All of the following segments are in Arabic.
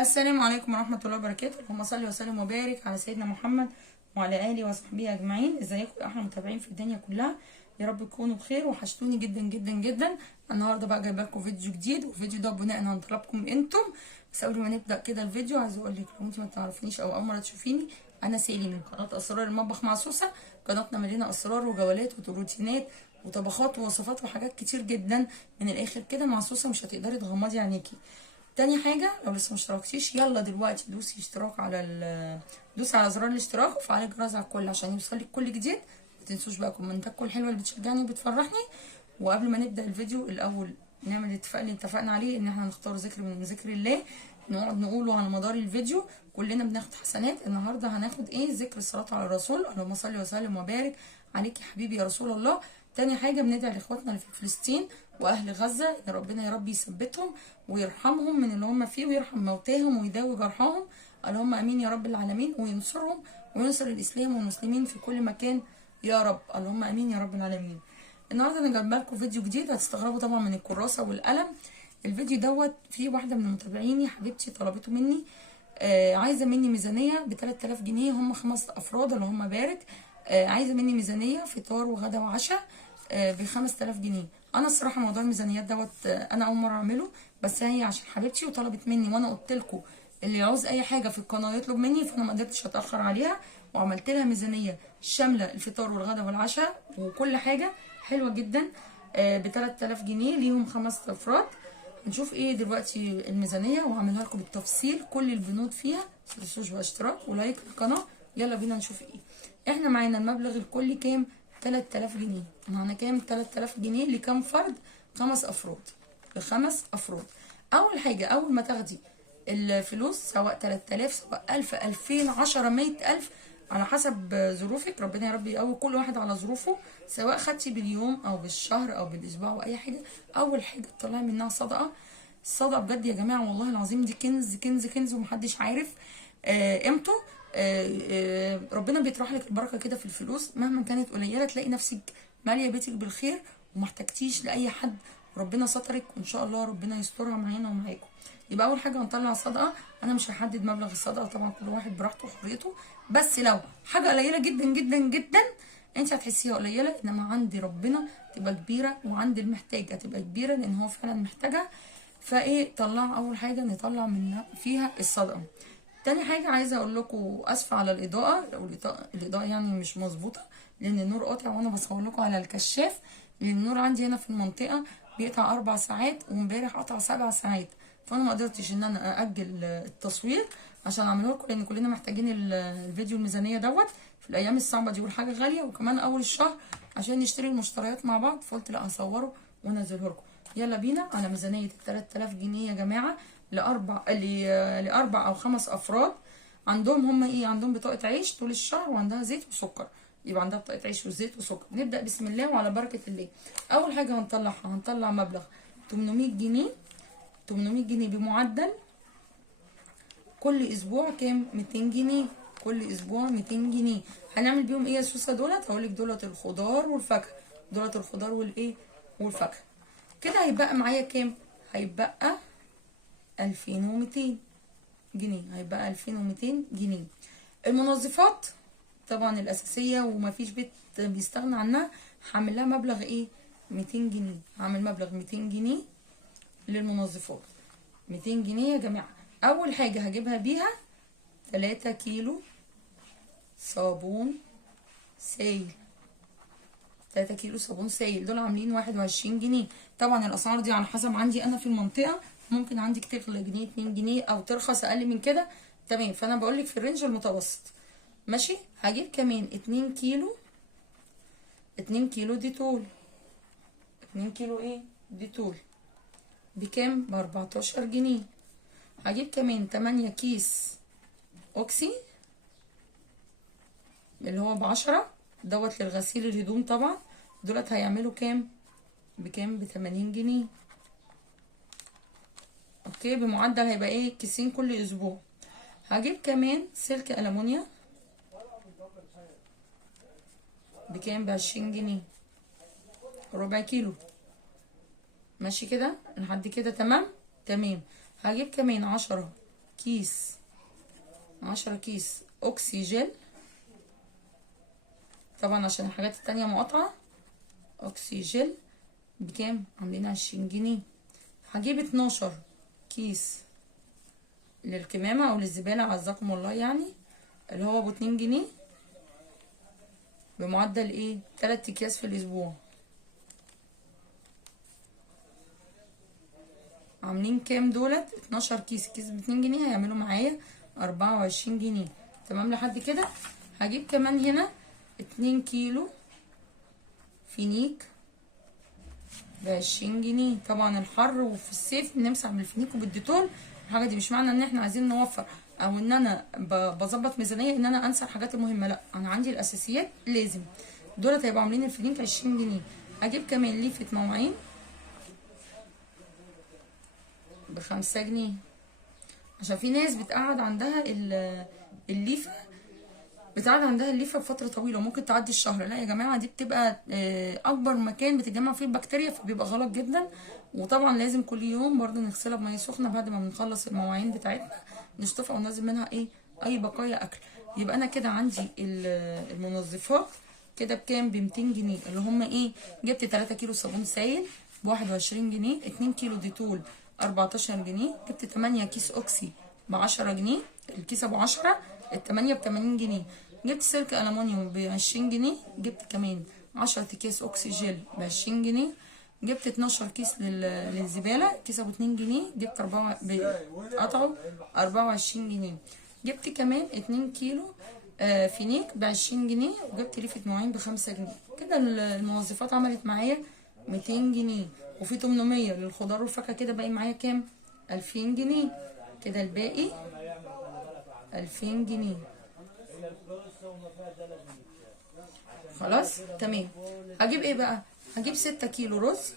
السلام عليكم ورحمة الله وبركاته. اللهم صل وسلم وبارك على سيدنا محمد وعلى آله وصحبه أجمعين. ازيكم يا أحلى متابعين في الدنيا كلها؟ يا رب تكونوا بخير، وحشتوني جدا جدا جدا. النهارده بقى جايبه لكم فيديو جديد، والفيديو ده بناء على طلبكم انتم. بس قبل ما نبدأ كده الفيديو عايزه اقول لك، لو انت ما تعرفنيش او اول مرة تشوفيني، انا سيلي من قناة اسرار المطبخ مع سوسة. قناتنا مليانة اسرار وجولات وروتينات وطبخات ووصفات وحاجات كتير جدا. من الاخر كده مع سوسة مش هتقدري تغمضي عينيكي. تاني حاجة، لو لسه مشتركتيش يلا دلوقتي دوسي اشتراك دوسي على زرار الاشتراك وفعلي الجرس على الكل عشان يوصلك كل جديد. متنسوش بقى كومنتاتكم الحلوة اللي بتشجعني وبتفرحني. وقبل ما نبدأ الفيديو الأول نعمل الاتفاق اللي اتفقنا عليه، ان احنا نختار ذكر من ذكر الله نقعد نقوله على مدار الفيديو، كلنا بناخد حسنات. النهارده هناخد ايه؟ ذكر الصلاة على الرسول، اللهم صل وسلم وبارك عليك يا حبيبي يا رسول الله. تاني حاجة بندعي لاخواتنا اللي في فلسطين واهل غزة ان ربنا يا رب يثبتهم ويرحمهم من اللي هم فيه، ويرحم موتاهم ويداوي جرحاهم. اللهم امين يا رب العالمين. وينصرهم وينصر الاسلام والمسلمين في كل مكان يا رب. اللهم امين يا رب العالمين. النهارده انا جايبه لكم فيديو جديد، هتستغربوا طبعا من الكراسه والقلم. الفيديو دوت في واحده من متابعيني حبيبتي طلبته مني، عايزه مني ميزانيه ب 3000 جنيه، هم 5 افراد اللي هم بارك. عايزه مني ميزانيه فطار وغدا وعشاء ب 5000 جنيه. انا الصراحه موضوع الميزانيات دوت انا اول مره اعمله، بس هي عشان حبيبتي وطلبت مني، وانا قلت لكم اللي يعوز اي حاجه في القناه يطلب مني، فانا ما قدرتش اتاخر عليها وعملت لها ميزانيه شامله الفطار والغدا والعشاء وكل حاجه حلوه جدا ب 3000 جنيه ليهم 5 افراد. هنشوف ايه دلوقتي الميزانيه وهعملها لكم بالتفصيل كل البنود فيها. متنسوش بقى اشتراك ولايك للقناه. يلا بينا نشوف ايه. احنا معانا المبلغ الكلي كام؟ 3000 جنيه. معانا كام؟ 3000 جنيه لكام فرد؟ 5 افراد. لخمس افراد. اول حاجه، اول ما تاخدي الفلوس سواء 3000 سواء 1000 2000 10 100000 على حسب ظروفك، ربنا يا رب يقوي كل واحد على ظروفه، سواء خدتي باليوم او بالشهر او بالاسبوع او اي حاجه. اول حاجه تطلعي منها صدقه. الصدقه بجد يا جماعه والله العظيم دي كنز كنز كنز، ومحدش عارف قيمته. ربنا بيطرح لك البركه كده في الفلوس، مهما كانت قليله تلاقي نفسك ماليه بيتك بالخير وما احتجتيش لاي حد. ربنا سترك وان شاء الله ربنا يسترها معانا ومعاكم. يبقى اول حاجه هنطلع صدقه. انا مش هحدد مبلغ الصدقه طبعا، كل واحد براحته وحريته، بس لو حاجه قليله جدا جدا جدا انت هتحسيها قليله، انما عند ربنا تبقى كبيره، وعند المحتاج هتبقى كبيره لان هو فعلا محتاجها. فايه، طلع اول حاجه نطلع منها فيها الصدقه. تاني حاجه عايزه اقول لكم اسفه على الاضاءه، لو الاضاءه يعني مش مظبوطه لان النور قاطع وانا بصور لكم على الكشاف، لان النور عندي هنا في المنطقه بيقطع 4 ساعات، وامبارح قطع 7 ساعات، فانا ما قدرتش ان انا اجل التصوير عشان اعمله لكم، لان كلنا محتاجين الفيديو الميزانيه دوت في الايام الصعبه دي، والحاجه غاليه، وكمان اول الشهر عشان نشتري المشتريات مع بعض، فقلت لا هصوره وانزله لكم. يلا بينا على ميزانيه ال 3000 جنيه يا جماعه لاربع او 5 افراد. عندهم هم ايه؟ عندهم بطاقه عيش طول الشهر، وعندها زيت وسكر. يبقى عندها بطاقه عيش وزيت وسكر. نبدا بسم الله وعلى بركه الله. اول حاجه هنطلع مبلغ 800 جنيه. 800 جنيه بمعدل كل اسبوع كام؟ 200 جنيه. كل اسبوع 200 جنيه. هنعمل بيهم ايه يا سوسه؟ دولت هقول لك دولت الخضار والفاكهه. دولت الخضار والايه والفاكهه. كده هيبقى معايا كام؟ هيبقى 2200 جنيه. هيبقى 2200 جنيه. المنظفات طبعا الاساسيه ومفيش بيت بيستغنى عنها، هعمل لها مبلغ ايه؟ 200 جنيه. هعمل مبلغ 200 جنيه للمنظفات. 200 جنيه يا جماعه. اول حاجه هجيبها بيها 3 كيلو صابون سائل. 3 كيلو صابون سائل دول عاملين 21 جنيه. طبعا الاسعار دي على حسب عندي انا في المنطقه، ممكن عندك تغلى جنيه 2 جنيه او ترخص اقل من كده، تمام. فانا بقول لك في الرينج المتوسط ماشي. هجيب كمان 2 كيلو. 2 كيلو ديتول. 2 كيلو ايه؟ ديتول. بكام؟ ب 14 جنيه. هجيب كمان 8 كيس اوكسي اللي هو ب10 دوت للغسيل الهدوم طبعا. دولت هيعملوا كام؟ بكام؟ ب80 جنيه. اوكي، بمعدل هيبقى ايه؟ كيسين كل اسبوع. هجيب كمان سلك ألمونيا بكام؟ ب20 جنيه. ربع كيلو. ماشي كده لحد كده تمام. تمام. هجيب كمان 10 كيس 10 كيس اوكسي جل، طبعا عشان الحاجات التانية مقاطعة. اوكسي جل بكام؟ عاملين 20 جنيه. هجيب 12 كيس للكمامة او للزبالة عزكم الله يعني، اللي هو ب2 جنيه، بمعدل ايه 3 اكياس في الاسبوع. عاملين كام دولت؟ 12 كيس، كيس ب2 جنيه هيعملوا معايا 24 جنيه. تمام لحد كده. هجيب كمان هنا 2 كيلو فينيك ب20 جنيه. طبعا الحر وفي الصيف بنمسح بالفينيك وبالديتول. الحاجه دي مش معنى ان احنا عايزين نوفر او ان انا بظبط ميزانيه ان انا انسى الحاجات المهمه، لا، انا عندي الاساسيات لازم. دولت هيبقوا عاملين الفينيك 20 جنيه. هجيب كمان ليفه مواعين ب5 جنيه، عشان في ناس بتقعد عندها الليفه، بتقعد عندها الليفه بفتره طويله، ممكن تعدي الشهر. لا يا جماعه، دي بتبقى اكبر مكان بتتجمع فيه البكتيريا، فبيبقى غلط جدا. وطبعا لازم كل يوم برضو نغسلها بميه سخنه بعد ما بنخلص المواعين بتاعتنا، نشطفها وننزل منها اي بقايا اكل. يبقى انا كده عندي المنظفات كده بكام؟ ب200 جنيه، اللي هم ايه؟ جبت 3 كيلو صابون سائل ب21 جنيه، 2 كيلو ديتول 14 جنيه، جبت 8 كيس اوكسي ب10 جنيه، الكيس ابو 10، ال8 ب80 جنيه، جبت سلك ألمونيوم ب20 جنيه، جبت كمان 10 أكياس أوكسي جل ب20 جنيه، جبت 12 كيس للزبالة، كيس أبو 2 جنيه، جبت قطعوا 24 جنيه، جبت كمان 2 كيلو فينيك ب20 جنيه، وجبت ليفة مواعين ب5 جنيه. كده الموظفات عملت معايا 200 جنيه، وفي 800 للخضار والفاكهة. كده باقي معايا كام؟ 2000 جنيه. كده الباقي 2000 جنيه. خلاص تمام. هجيب ايه بقى؟ هجيب 6 كيلو رز.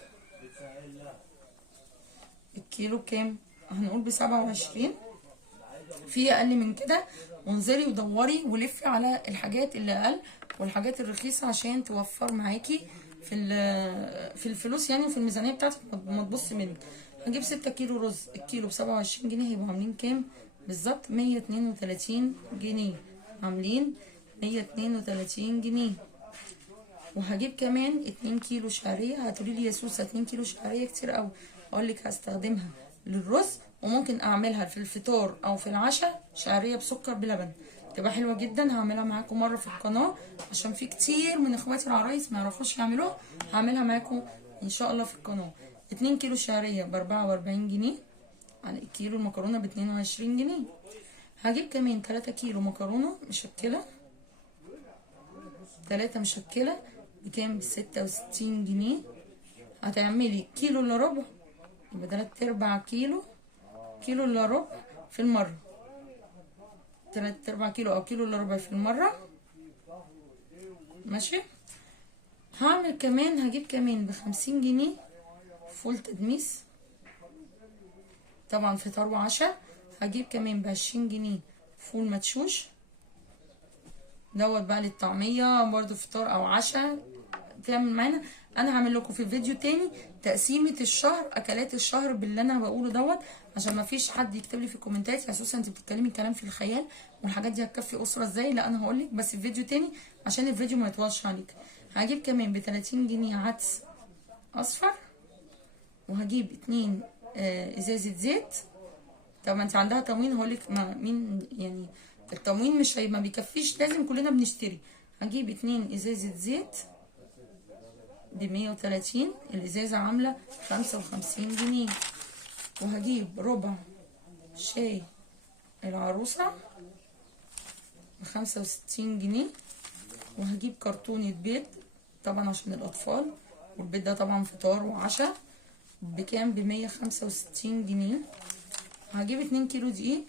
الكيلو بكام؟ هنقول ب27. في اقل من كده، وانزلي ودوري ولفي على الحاجات اللي اقل والحاجات الرخيصه عشان توفر معاكي في الفلوس يعني، وفي الميزانيه بتاعتك ما تبص منك. هجيب 6 كيلو رز، الكيلو ب27 جنيه، هيبقوا عاملين كام بالظبط؟ 132 جنيه. عاملين 132 جنيه. وهجيب كمان 2 كيلو شعريه. هتقولي لي يا سوسه 2 كيلو شعريه كتير قوي، اقول لك هستخدمها للرز، وممكن اعملها في الفطار او في العشاء شعريه بسكر بلبن، تبقى حلوه جدا. هعملها معاكم مره في القناه، عشان في كتير من اخواتي العرايس ما يعرفوش يعملوها. هعملها معاكم ان شاء الله في القناه. 2 كيلو شعريه ب44 جنيه، على الكيلو المكرونه ب22 جنيه. هجيب كمان 3 كيلو مكرونه مشكله، 3 مشكله بكام؟ ب66 جنيه. هتعملي كيلو الا ربع، يبقى 3/4 كيلو، كيلو الا ربع في المره، 3/4 كيلو او كيلو الا ربع في المره. ماشي. هعمل كمان، هجيب كمان ب50 جنيه فول تدميس، طبعا فطار وعشاء. هجيب كمان ب20 جنيه فول مدشوش، دوت بقى للطعميه برضو، فطار او عشاء تعمل معانا. انا هعمل لكم في فيديو تاني تقسيمه الشهر، اكلات الشهر باللي انا بقوله دوت، عشان ما فيش حد يكتب لي في الكومنتات يا سوسه انت بتتكلمي كلام في الخيال، والحاجات دي هتكفي اسره ازاي؟ لا، انا هقول لك بس في فيديو تاني عشان الفيديو ما يطولش عليك. هجيب كمان ب30 جنيه عدس اصفر، وهجيب 2 ازازه زيت. طب ما انت عندها تموين، هقول لك مين يعني التموين مش ما بيكفيش، لازم كلنا بنشتري. هجيب 2 ازازه زيت ب130، الازازه عامله 55 جنيه. وهجيب ربع شاي العروسه ب65 جنيه. وهجيب كرتونه بيض طبعا عشان الاطفال، والبيض ده طبعا فطار وعشاء، بكام؟ ب165 جنيه. هجيب 2 كيلو دقيق،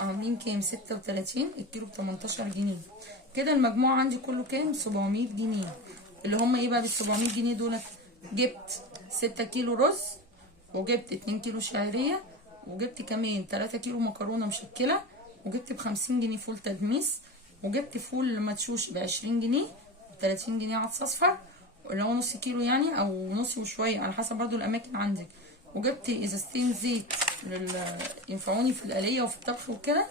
عاملين كام؟ 36، الكيلو ب18 جنيه. كده المجموع عندي كله كام؟ 700 جنيه. اللي هم ايه بقى بال700 جنيه دول؟ جبت 6 كيلو رز، وجبت 2 كيلو شعريه، وجبت كمان 3 كيلو مكرونه مشكله، وجبت ب50 جنيه فول تدميس، وجبت فول مدشوش ب20 جنيه، ب30 جنيه عدس اصفر، اللي هو نص كيلو يعني او نص وشويه على حسب برضو الاماكن عندك. وجبت ازازتين زيت ينفعوني في القليه وفي الطبخ وكده.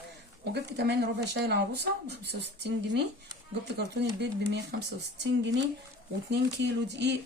وجبت كمان ربع شاي العروسه ب65 جنيه. وجبت كرتون البيض ب165 جنيه. و2 كيلو دقيق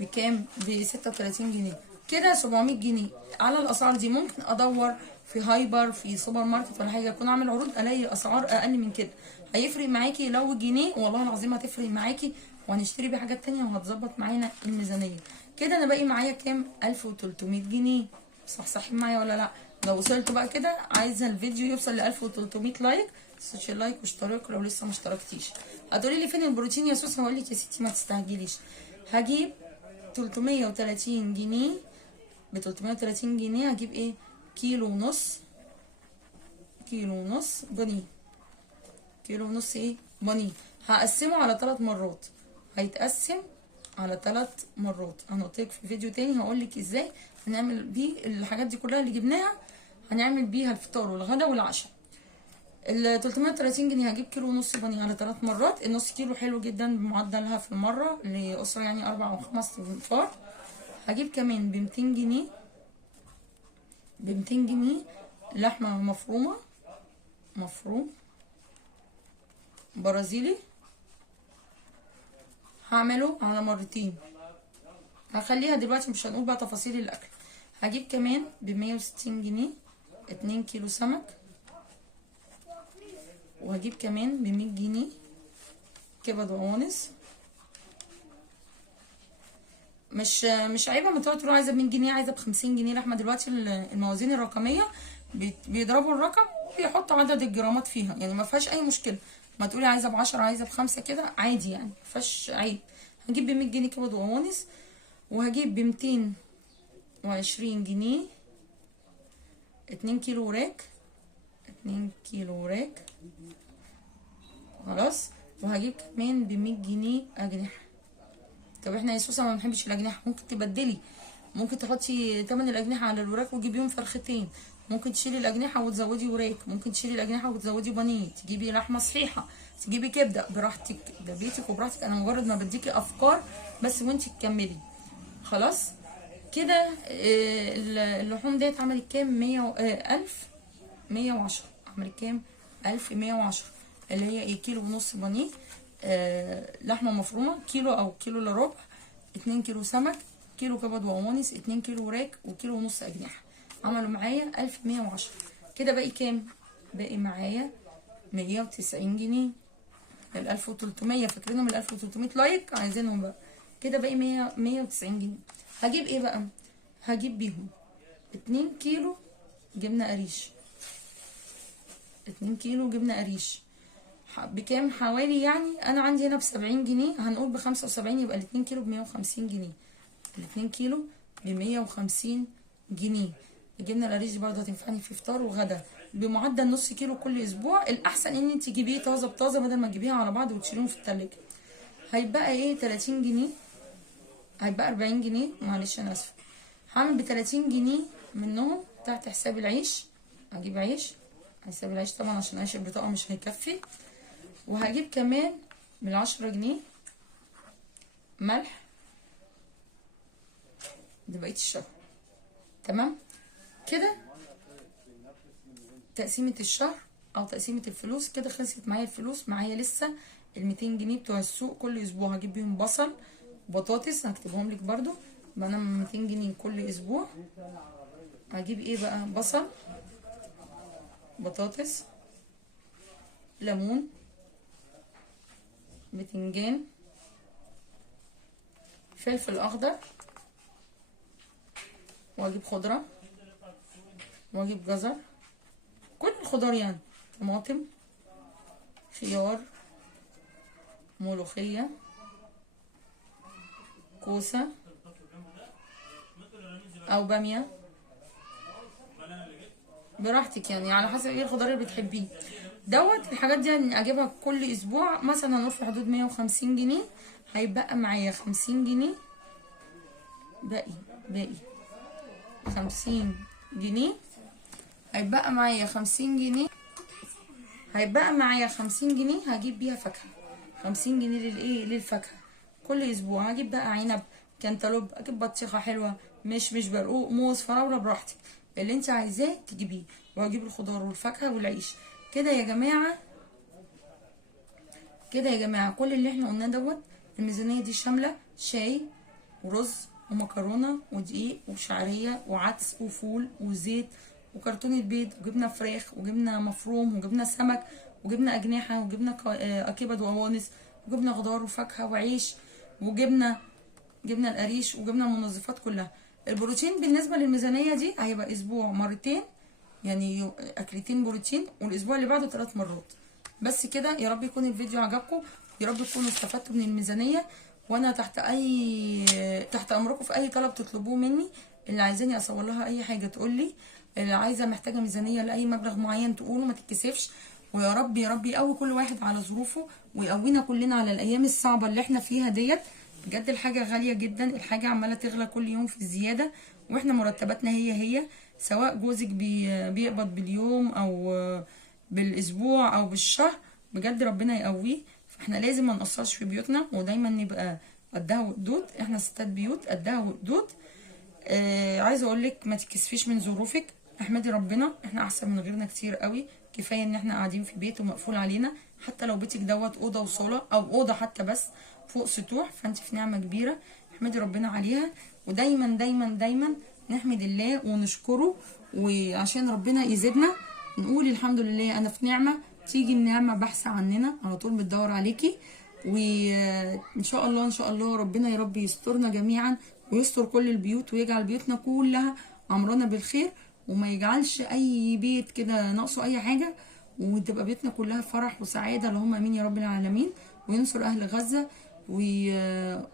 بكام؟ ب36 جنيه. كده 700 جنيه. على الاسعار دي ممكن ادور في هايبر في سوبر ماركت ولا حاجه اكون عامل عروض الاقي اسعار اقل من كده. هيفرق معاكي لو جنيه والله العظيم هتفرق معاكي، وهنشتري بيه حاجات تانية وهتظبط معانا الميزانيه. كده انا باقي معايا كام؟ 1300 جنيه. صحصحين معايا ولا لا؟ لو وصلت بقى كده عايزه الفيديو يوصل ل 1300 لايك، سيرش لايك واشتراك لو لسه ما اشتركتيش. هتقولي لي فين البروتين يا سوسه؟ هقول لك يا ستي ما تستعجليش. هجيب 330 جنيه. ب 330 جنيه هجيب ايه؟ كيلو ونص. كيلو ونص بانيه. كيلو ونص ايه؟ بانيه. هقسمه على 3 مرات. هيتقسم على 3 مرات. انا قلت لك في فيديو تاني هقول لك ازاي هنعمل بيه الحاجات دي كلها اللي جبناها. هنعمل بيها الفطار والغدا والعشاء. ال 330 جنيه هجيب كيلو ونص بانيه على 3 مرات. النص كيلو حلو جدا بمعدلها في المره لاسره يعني 4 أو 5 انفار. هجيب كمان ب 200 جنيه. ب 200 جنيه لحمه مفرومه. مفروم برازيلي. هعمله على مرتين. هخليها دلوقتي مش هنقول بقى تفاصيل الاكل. هجيب كمان ب 160 جنيه 2 كيلو سمك. وهجيب كمان ب 100 جنيه كبد وقوانص. مش عيبه ما تقعدوا تقولوا عايزه ب 100 جنيه عايزه ب 50 جنيه لحمه. دلوقتي الموازين الرقميه بيضربوا الرقم وبيحطوا عدد الجرامات فيها، يعني ما فيهاش اي مشكله. ما تقولي عايزه ب 10 عايزه ب5 كده عادي يعني، ما فيهاش عيب. هجيب ب 100 جنيه كبد وقوانص. وهجيب ب 220 جنيه 2 كيلو وراك. 2 كيلو وراك خلاص. وهجيب كمان ب 100 جنيه اجنحه. طب احنا يا سوسه ما بنحبش الاجنحه. ممكن تبدلي، ممكن تحطي تمن الاجنحه على الوراك وتجيبيهم فرختين. ممكن تشيلي الاجنحه وتزودي وراك. ممكن تشيلي الاجنحه وتزودي بانيه. تجيبي لحمه صحيحه. تجيبي كبده براحتك. ده بيتك وبراحتك. انا مجرد ما بديكي افكار بس وانتي تكملي. خلاص كده. اللحوم ديت عملت كام؟ 1110. عملت كام؟ 1110 اللي هي ايه؟ كيلو ونص بانيه. لحمه مفرومه كيلو او كيلو الا ربع. 2 كيلو سمك. كيلو كبد وقوانص. 2 كيلو وراك وكيلو ونص اجنحه. عملوا معايا 1110. كده باقي كام؟ باقي معايا 190 جنيه. ال 1300 فاكرينهم؟ ال 1300 لايك عايزينهم بقى. كده باقي 190 جنيه. هجيب ايه بقى؟ هجيب بيهم 2 كيلو جبنه قريش. 2 كيلو جبنه قريش بكام؟ حوالي يعني انا عندي هنا ب70 جنيه. هنقول ب75 يبقى ال2 كيلو ب150 جنيه. ال2 كيلو ب150 جنيه. الجبنه القريش دي برضه هتنفعني في فطار وغدا بمعدل نص كيلو كل اسبوع. الاحسن ان انت تجيبيه طازه بطازه بدل ما تجيبيها على بعض وتشيليهم في التلاجة. هيبقى ايه؟ 30 جنيه. هيبقى 40 جنيه معلش انا اسفه. هعمل ب30 جنيه منهم تحت حساب العيش. هجيب عيش. حساب العيش طبعا عشان عيش البطاقه مش هيكفي. وهجيب كمان بال10 جنيه ملح. ده بقيت الشهر. تمام كده. تقسيمة الشهر او تقسيمة الفلوس كده خلصت معايا الفلوس. معايا لسه ال200 جنيه بتوع السوق كل اسبوع. هجيب بيهم بصل وبطاطس هكتبهم لك برضو. يبقى انا 200 جنيه كل اسبوع. هجيب ايه بقى؟ بصل، بطاطس، ليمون، بتنجان، فلفل اخضر، واجيب خضره، واجيب جزر، كل الخضار يعني، طماطم، خيار، ملوخيه، كوسه او باميه براحتك يعني على حسب ايه الخضار اللي بتحبيه. الحاجات دي اجيبها كل اسبوع. مثلا هنقول في حدود 150 جنيه. هيبقى معايا 50 جنيه. باقي 50 جنيه. هيبقى معايا 50 جنيه. هيبقى معايا 50 جنيه هجيب بيها فاكهه. 50 جنيه للايه؟ للفاكهه. كل اسبوع هجيب بقى عنب، كانتالوب، اجيب بطيخه حلوه، مش برقوق، موز، فراوله، براحتك اللي انت عايزاه تجيبيه، وهجيب الخضار والفاكهه والعيش. كده يا جماعه، كده يا جماعه كل اللي احنا قلناه دوت. الميزانيه دي شامله شاي ورز ومكرونه ودقيق وشعريه وعدس وفول وزيت وكرتونه بيض وجبنه فراخ وجبنه مفروم وجبنه سمك وجبنه اجنحه وجبنه كبد وقوانص وجبنه خضار وفاكهه وعيش وجبنه القريش وجبنه المنظفات كلها. البروتين بالنسبه للميزانيه دي هيبقى اسبوع مرتين، يعني اكلتين بروتين، والاسبوع اللي بعده 3 مرات. بس كده. يا رب يكون الفيديو عجبكم، يا رب تكونوا استفدتوا من الميزانيه، وانا تحت امركم في اي طلب تطلبوه مني. اللي عايزاني اصور لها اي حاجه تقول لي، اللي عايزه محتاجه ميزانيه لاي مبلغ معين تقوله، ما تتكسفش. ويا رب يا رب يقوي كل واحد على ظروفه، ويقوينا كلنا على الايام الصعبه اللي احنا فيها ديت. بجد الحاجه غاليه جدا، الحاجه عماله تغلى كل يوم في الزياده، واحنا مرتباتنا هي سواء جوزك بيقبض باليوم او بالاسبوع او بالشهر. بجد ربنا يقويه. فاحنا لازم ما نقصرش في بيوتنا، ودايما نبقى قدها وقدود. احنا ستات بيوت قدها وقدود. عايزه اقول لك ما تكسفيش من ظروفك، احمدي ربنا، احنا احسن من غيرنا كتير قوي. كفايه ان احنا قاعدين في بيت ومقفول علينا، حتى لو بيتك دوت اوضه وصاله او اوضه حتى بس فوق سطوح، فانت في نعمه كبيره، احمدي ربنا عليها. ودايما دايما دايما نحمد الله ونشكره، وعشان ربنا يزيدنا نقول الحمد لله انا في نعمه. تيجي النعمه بحث عننا على طول بتدور عليكي. وان شاء الله ان شاء الله ربنا يا رب يسترنا جميعا، ويستر كل البيوت، ويجعل بيوتنا كلها عمرنا بالخير، وما يجعلش اي بيت كده ناقصه اي حاجه، وتبقى بيوتنا كلها فرح وسعاده. اللهم امين يا رب العالمين. وينصر اهل غزه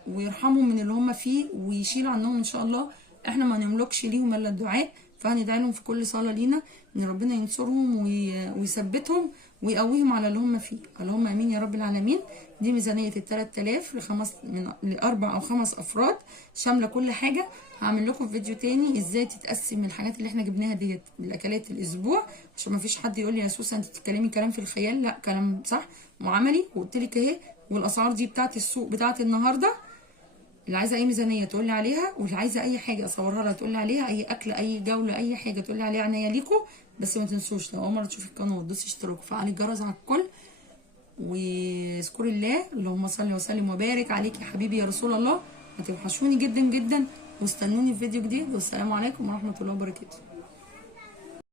ويرحمهم من اللي هم فيه، ويشيل عنهم ان شاء الله. احنا ما نملكش ليهم الا الدعاء، فهندعي لهم في كل صلاه لينا ان ربنا ينصرهم ويثبتهم ويقويهم على اللي هم فيه. اللهم امين يا رب العالمين. دي ميزانيه ال 3000 لاربع او 5 افراد، شامله كل حاجه. هعمل لكم فيديو تاني ازاي تتقسم الحاجات اللي احنا جبناها ديت بالاكلات الاسبوع، عشان ما فيش حد يقول لي يا سوسه انت بتتكلمي كلام في الخيال. لا، كلام صح وعملي، وقلت لك اهي. والاسعار دي بتاعت السوق بتاعت النهارده. اللي عايزه اي ميزانيه تقول لي عليها، واللي عايزه اي حاجه اصورها لها تقول لي عليها، اي اكل اي جوله اي حاجه تقول لي عليها، عينيا ليكم. بس ما تنسوش لو اول مره تشوفي القناه تدوسي اشتراك وفعلي الجرس على الكل، واذكري الله. اللهم صل وسلم وبارك عليك يا حبيبي يا رسول الله. هتوحشوني جدا جدا، واستنوني في فيديو جديد. والسلام عليكم ورحمه الله وبركاته.